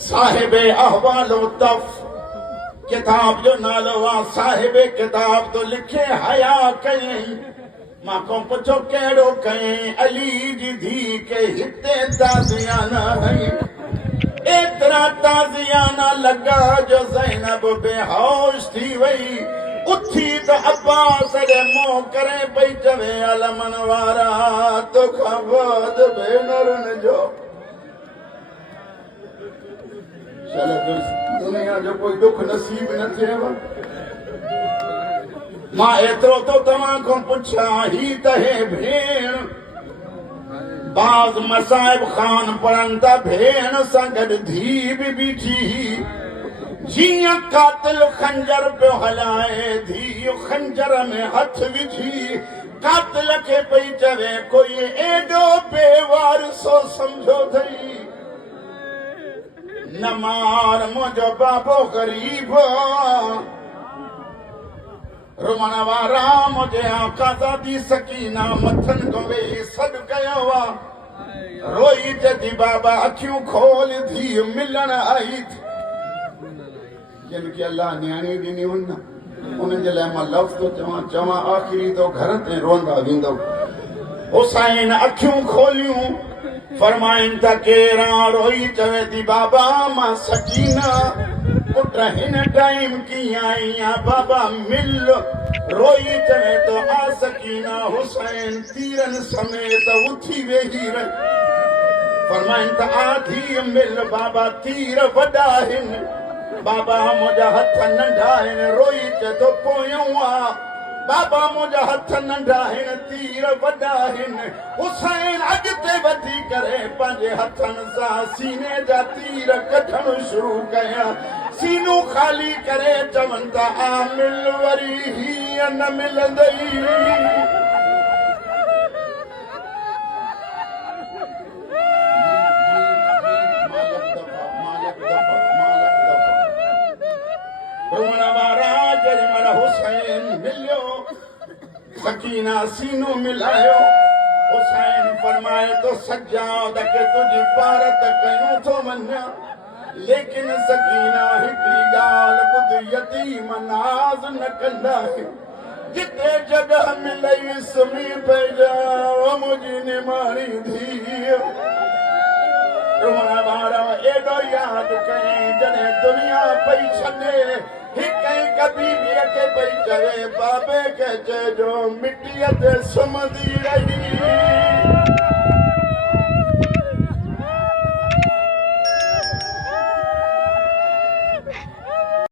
साहिब अहवालो तफ किताब जो नालो आ साहिब किताब तो लिखे हया कई मां को पुछो केड़ो कई अली जी धी के हिते ताज़ियाना है एतरा ताज़ियाना लगा जो ज़ैनब बेहोश थी वई उथी तो अब्बास रे मोह करे पई चवे अलमन वारा तो खबद भेनरुन जो चलो दुनिया जो कोई दुख नसीब न थिएव मां एतिरो तो तव्हां खां पुछां ही त हे भेण बाज़ मसाइब ख़ान पढ़नि था भेण सां गॾु धी बि बीठी जीअं कातिल खंजर पियो हलाए धी खंजर में हथ विझी कातिल खे पई चवे कोई एॾो बेवारसो सम्झो अथई न मार मुंहिंजो बाबो ग़रीब रुमण वारा मुंहिंजे आकाज़ादी सकीना मथनि खां वेही सॾु कयो आहे रोई चई बाबा अखियूं खोल धीउ मिलण आई जिन खे अल्लाह न्याणी ॾिनी हुन उन्हनि जे लाइ मां लफ़्ज़ थो चवां आख़िरी तो घर ते रोंदा वेंदव हुसैन अखियूं खोलियूं फरमाइन था केरा रोई चवे थी बाबा मां सकीना पुट हिन टाइम की आई आ बाबा मिल रोई चवे तो आ सकीना हुसैन तीरन समेत उथी वेही रही फरमाइन था आधी मिल बाबा तीर वॾा हिन बाबा मुंहिंजा हथ नंढा आहिनि रोई चे तो पोयूं आ बाबा मुंहिंजा हथ नंढा आहिनि तीर वॾा आहिनि हुसैन अॻिते वधी करे पंहिंजे हथनि सां सीने जा तीर कढणु शुरू कया सीनू ख़ाली करे चवनि था आ मिल वरी हीअं न मिलंदई हुसैन मिलियो सकीना सीनो मिलायो हुसैन फरमाए तो सजाद के तुझी पारत कयूं थो वञा लेकिन सकीना हिकिड़ी ॻाल्हि ॿुध यतीम नाज़ न कंदा जिते जगह मिलई सुम्ही पइजा मुंहिंजी निमाणी धीअ एॾो यादि कई जॾहिं दुनिया पई छॾे हिक कबीबीअ खे पई चवे बाबे खे चइजो मिटीअ ते सुम्हंदी रही